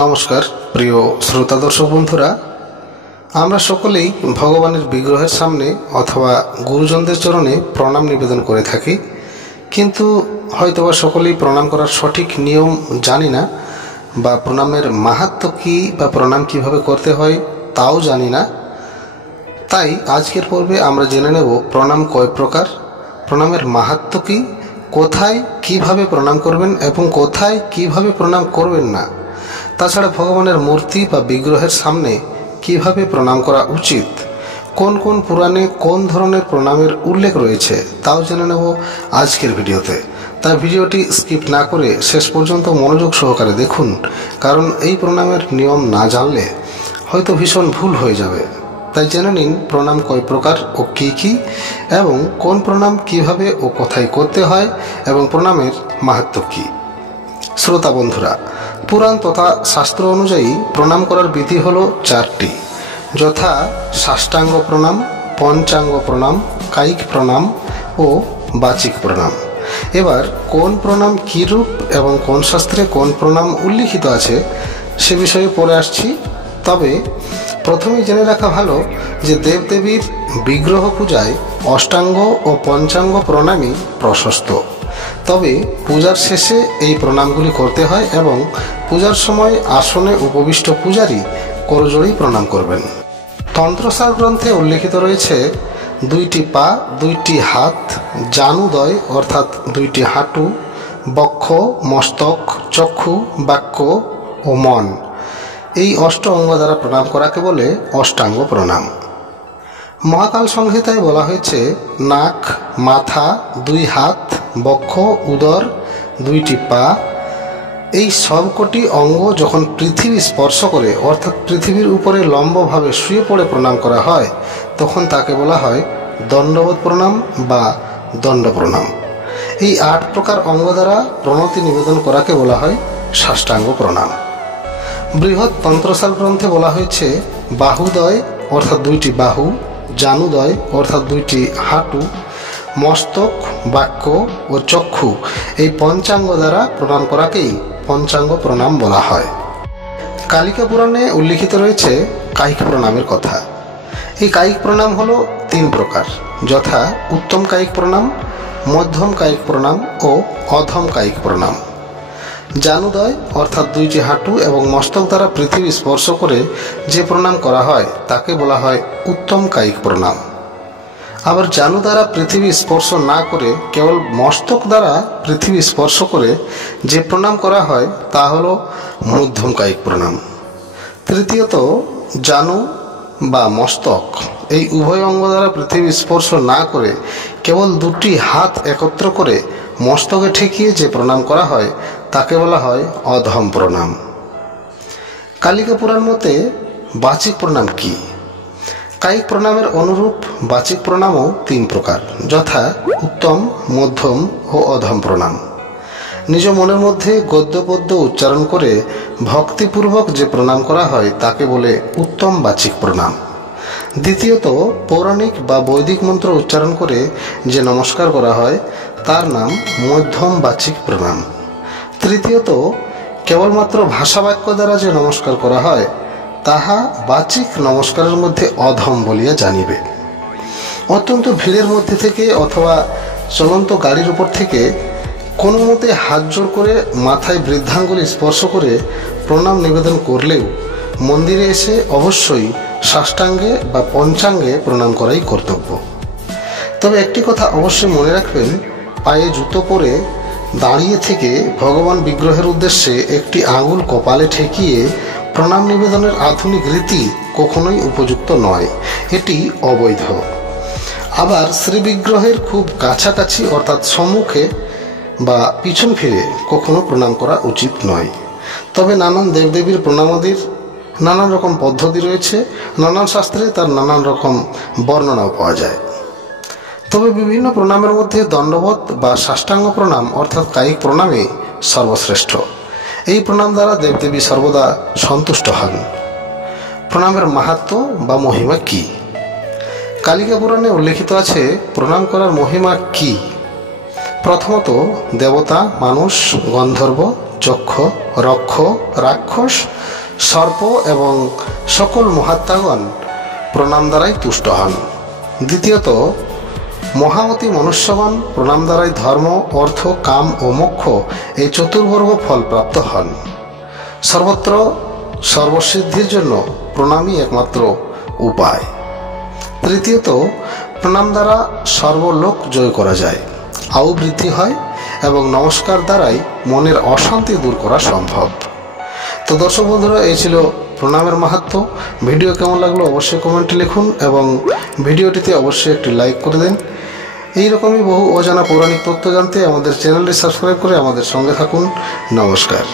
নমস্কার প্রিয় শ্রোতা দর্শক বন্ধুরা, আমরা সকলেই ভগবানের বিগ্রহের সামনে অথবা গুরুজনদের চরণে প্রণাম নিবেদন করে থাকি, কিন্তু হয়তোবা সকলেই প্রণাম করার সঠিক নিয়ম জানি না, বা প্রণামের মাহাত্ম্য কী বা প্রণাম কিভাবে করতে হয় তাও জানি না। তাই আজকের পর্বে আমরা জেনে নেব প্রণাম কয় প্রকার, প্রণামের মাহাত্ম্য কী, কোথায় কিভাবে প্রণাম করবেন এবং কোথায় কিভাবে প্রণাম করবেন না। তাছাড়া ভগবানের মূর্তি বা বিগ্রহের সামনে কিভাবে প্রণাম করা উচিত, কোন কোন পুরাণে কোন ধরনের প্রণামের উল্লেখ রয়েছে তাও জেনে নেব আজকের ভিডিওতে। তাই ভিডিওটি স্কিপ না করে শেষ পর্যন্ত মনোযোগ সহকারে দেখুন, কারণ এই প্রণামের নিয়ম না জানলে হয়তো ভীষণ ভুল হয়ে যাবে। তাই জেনে নিন প্রণাম কয় প্রকার ও কী কী, এবং কোন প্রণাম কিভাবে ও কোথায় করতে হয়, এবং প্রণামের মাহাত্ম্য কী। শ্রোতা বন্ধুরা, পুরাণ তথা শাস্ত্র অনুযায়ী প্রণাম করার বিধি হলো চারটি, যথা সাষ্টাঙ্গ প্রণাম, পঞ্চাঙ্গ প্রণাম, কায়িক প্রণাম ও বাচিক প্রণাম। এবার কোন প্রণাম কী রূপ এবং কোন শাস্ত্রে কোন প্রণাম উল্লিখিত আছে সে বিষয়ে পরে আসছি। তবে প্রথমেই জেনে রাখা ভালো যে দেবদেবীর বিগ্রহ পূজায় অষ্টাঙ্গ ও পঞ্চাঙ্গ প্রণামই প্রশস্ত। তবে পূজার শেষে এই প্রণামগুলি করতে হয় এবং পূজার সময় আসনে উপবিষ্ট পূজারী করজোড়েই প্রণাম করবেন। তন্ত্রসার গ্রন্থে উল্লিখিত রয়েছে দুইটি পা, দুইটি হাত, জানুদয় অর্থাৎ দুইটি হাঁটু, বক্ষ, মস্তক, চক্ষু, বাক্য ও মন, এই অষ্ট অঙ্গ দ্বারা প্রণাম করাকে বলে অষ্টাঙ্গ প্রণাম। মহাকাল সংহিতায় বলা হয়েছে নাক, মাথা, দুই হাত, বক্ষ, উদর, দুইটি পা, এই সবকটি অঙ্গ যখন পৃথিবী স্পর্শ করে অর্থাৎ পৃথিবীর উপরে লম্বভাবে শুয়ে পড়ে প্রণাম করা হয় তখন তাকে বলা হয় দণ্ডবোধ প্রণাম বা দণ্ড প্রণাম। এই ৮ প্রকার অঙ্গ দ্বারা প্রণতি নিবেদন করাকে বলা হয় সাষ্টাঙ্গ প্রণাম। বৃহৎ তন্ত্রসার গ্রন্থে বলা হয়েছে বাহুদয় অর্থাৎ দুইটি বাহু, জানুদয় অর্থাৎ দুইটি হাঁটু, মস্তক, বাক্য ও চক্ষু, এই পঞ্চাঙ্গ দ্বারা প্রণাম করাকেই পঞ্চাঙ্গ প্রণাম বলা হয়। কালিকা পুরাণে উল্লিখিত রয়েছে কায়িক প্রণামের কথা। এই কায়িক প্রণাম হলো ৩ প্রকার, যথা উত্তম কায়িক প্রণাম, মধ্যম কায়িক প্রণাম ও অধম কায়িক প্রণাম। জানুদয় অর্থাৎ দুইটি হাঁটু এবং মস্তক দ্বারা পৃথিবী স্পর্শ করে যে প্রণাম করা হয় তাকে বলা হয় উত্তম কায়িক প্রণাম। আবার জানু দ্বারা পৃথিবী স্পর্শ না করে কেবল মস্তক দ্বারা পৃথিবী স্পর্শ করে যে প্রণাম করা হয় তা হলো মধ্যম কায়িক প্রণাম। তৃতীয়ত জানু বা মস্তক এই উভয় অঙ্গ দ্বারা পৃথিবী স্পর্শ না করে কেবল দুটি হাত একত্র করে মস্তকে ঠেকিয়ে যে প্রণাম করা হয় তাকে বলা হয় অধম প্রণাম। কালিকা পুরাণ মতে বাচিক প্রণাম কি? কায়িক প্রণামের অনুরূপ বাচিক প্রণামও ৩ প্রকার, যথা উত্তম, মধ্যম ও অধম প্রণাম। নিজ মনের মধ্যে গদ্য পদ্য উচ্চারণ করে ভক্তিপূর্বক যে প্রণাম করা হয় তাকে বলে উত্তম বাচিক প্রণাম। দ্বিতীয়ত পৌরাণিক বা বৈদিক মন্ত্র উচ্চারণ করে যে নমস্কার করা হয় তার নাম মধ্যম বাচিক প্রণাম। তৃতীয়ত কেবলমাত্র ভাষাবাক্য দ্বারা যে নমস্কার করা হয় তাহা বাচিক নমস্কারের মধ্যে অধম বলিয়া জানিবে। অত্যন্ত ভিড়ের মধ্যে থেকে অথবা চলন্ত গাড়ির উপর থেকে কোনো মতে হাত জোর করে মাথায় বৃদ্ধাঙ্গুলি স্পর্শ করে প্রণাম নিবেদন করলেও মন্দিরে এসে অবশ্যই সাষ্টাঙ্গে বা পঞ্চাঙ্গে প্রণাম করাই কর্তব্য। তবে একটি কথা অবশ্যই মনে রাখবেন, পায়ে জুতো পরে দাঁড়িয়ে থেকে ভগবান বিগ্রহের উদ্দেশ্যে একটি আঙুল কপালে ঠেকিয়ে প্রণাম নিবেদনের আধুনিক রীতি কখনোই উপযুক্ত নয়, এটি অবৈধ। আবার শ্রীবিগ্রহের খুব কাছাকাছি অর্থাৎ সম্মুখে বা পিছন ফিরে কখনো প্রণাম করা উচিত নয়। তবে নানান দেবদেবীর প্রণামাদির নানান রকম পদ্ধতি রয়েছে, নানান শাস্ত্রে তার নানান রকম বর্ণনাও পাওয়া যায়। তবে বিভিন্ন প্রণামের মধ্যে দণ্ডবোধ বা সাষ্টাঙ্গ প্রণাম অর্থাৎ কায়িক প্রণামই সর্বশ্রেষ্ঠ। এই প্রণাম দ্বারা দেবদেবী সর্বদা সন্তুষ্ট হন। প্রণামের মাহাত্ম্য বা মহিমা কি? কালিকা পুরাণে উল্লেখিত আছে প্রণাম করার মহিমা কি। প্রথমত দেবতা, মানুষ, গন্ধর্ব, যক্ষ, রক্ষ, রাক্ষস, সর্প এবং সকল মহাত্মাগণ প্রণাম দ্বারাই তুষ্ট হন। দ্বিতীয়ত, মহামতি মনুষ্যগণ প্রণাম দ্বারাই ধর্ম, অর্থ, কাম ও মোক্ষ এই চতুর্বর্গ ফল প্রাপ্ত হন। সর্বত্র সর্বসিদ্ধির জন্য প্রণামই একমাত্র উপায়। তৃতীয়ত, প্রণাম দ্বারা সর্বলোক জয় করা যায়, আয়ু বৃদ্ধি হয় এবং নমস্কার দ্বারাই মনের অশান্তি দূর করা সম্ভব। তো দর্শক বন্ধুরা, এই ছিল প্রণামের মাহাত্ম্য। ভিডিও কেমন লাগলো অবশ্যই কমেন্টে লিখুন এবং ভিডিওটিতে অবশ্যই একটি লাইক করে দিন। এইরকমই বহু অজানা পৌরাণিক তথ্য জানতে আমাদের চ্যানেলটি সাবস্ক্রাইব করে আমাদের সঙ্গে থাকুন। নমস্কার।